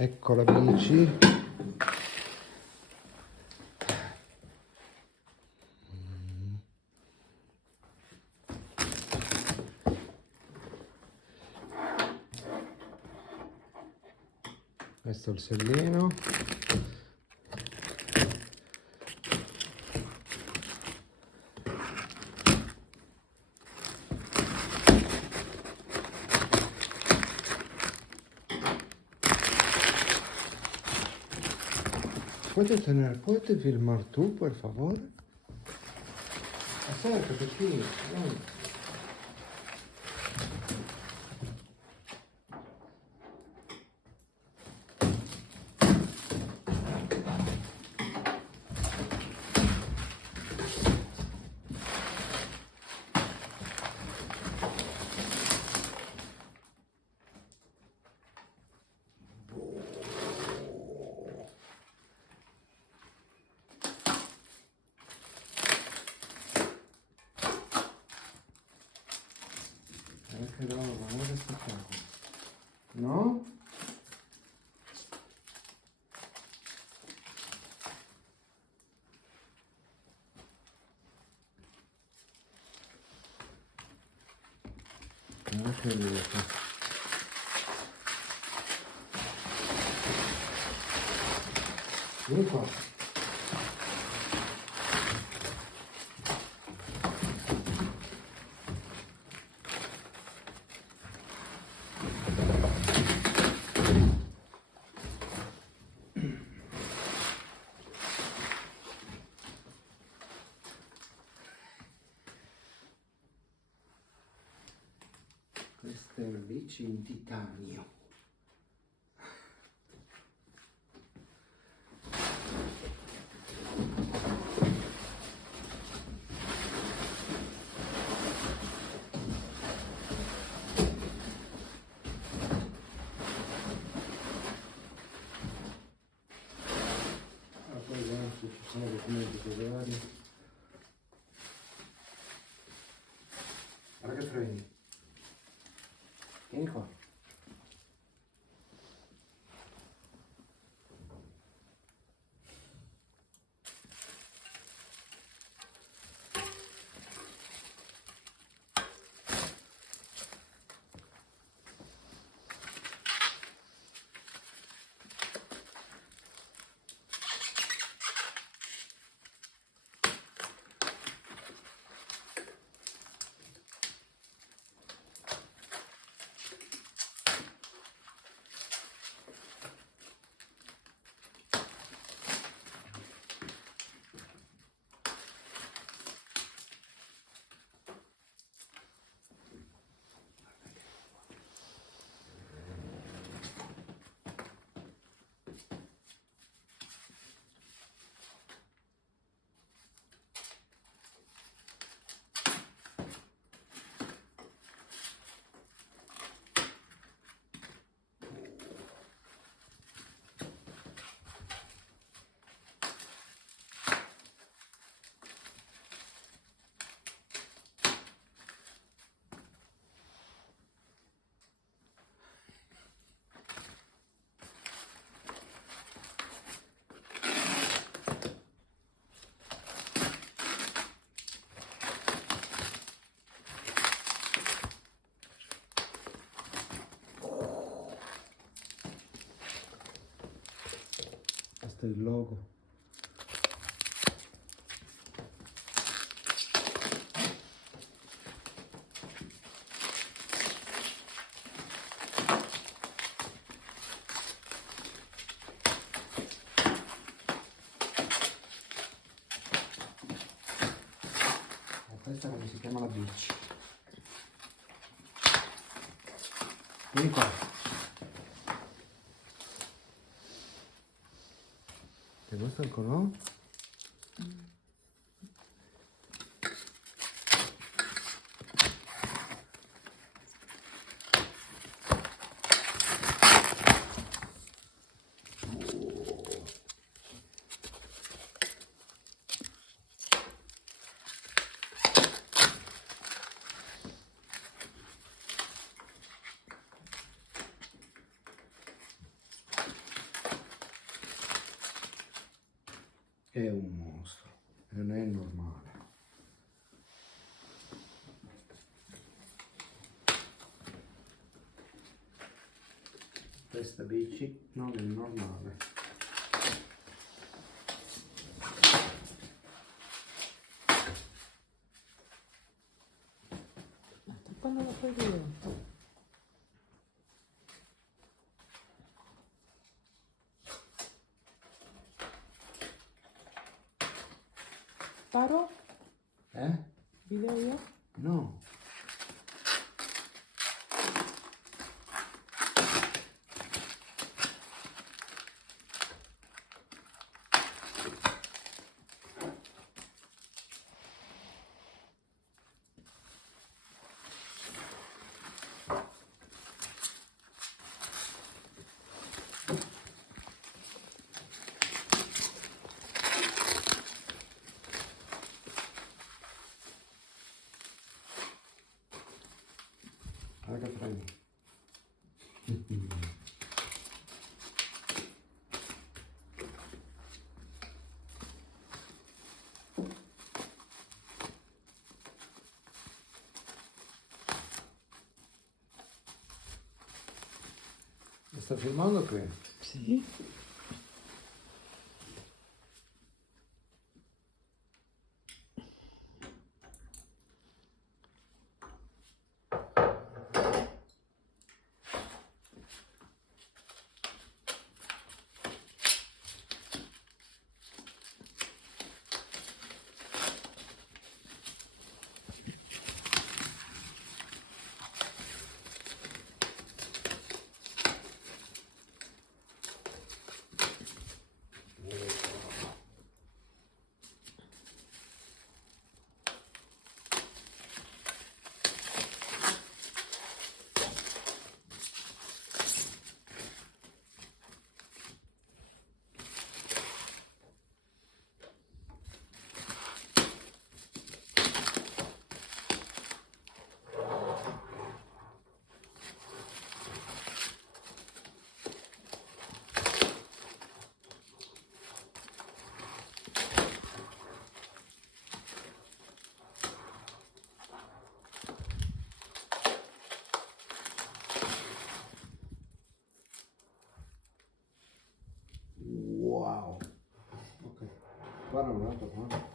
Ecco la bici. Questo è il sellino. ¿Puedes filmar tú, por favor? Acércate aquí. Che roba, guarda che spettacolo. No? Guarda che riesco. Vieni qua. Questa è una bici in titanio. Poi guarda, ci sono documenti vari. Guarda che freni. Vieni qua. Questo è il logo. Questa è come si chiama la bici. Vieni qua. Ti gusta il colore? È un mostro, non è normale. Questa bici non è normale. Quando lo fai io? Paro? Video io? No. Guarda che prendi. Sta filmando qui? Sì. Wow. Ok. Guarda un altro qua.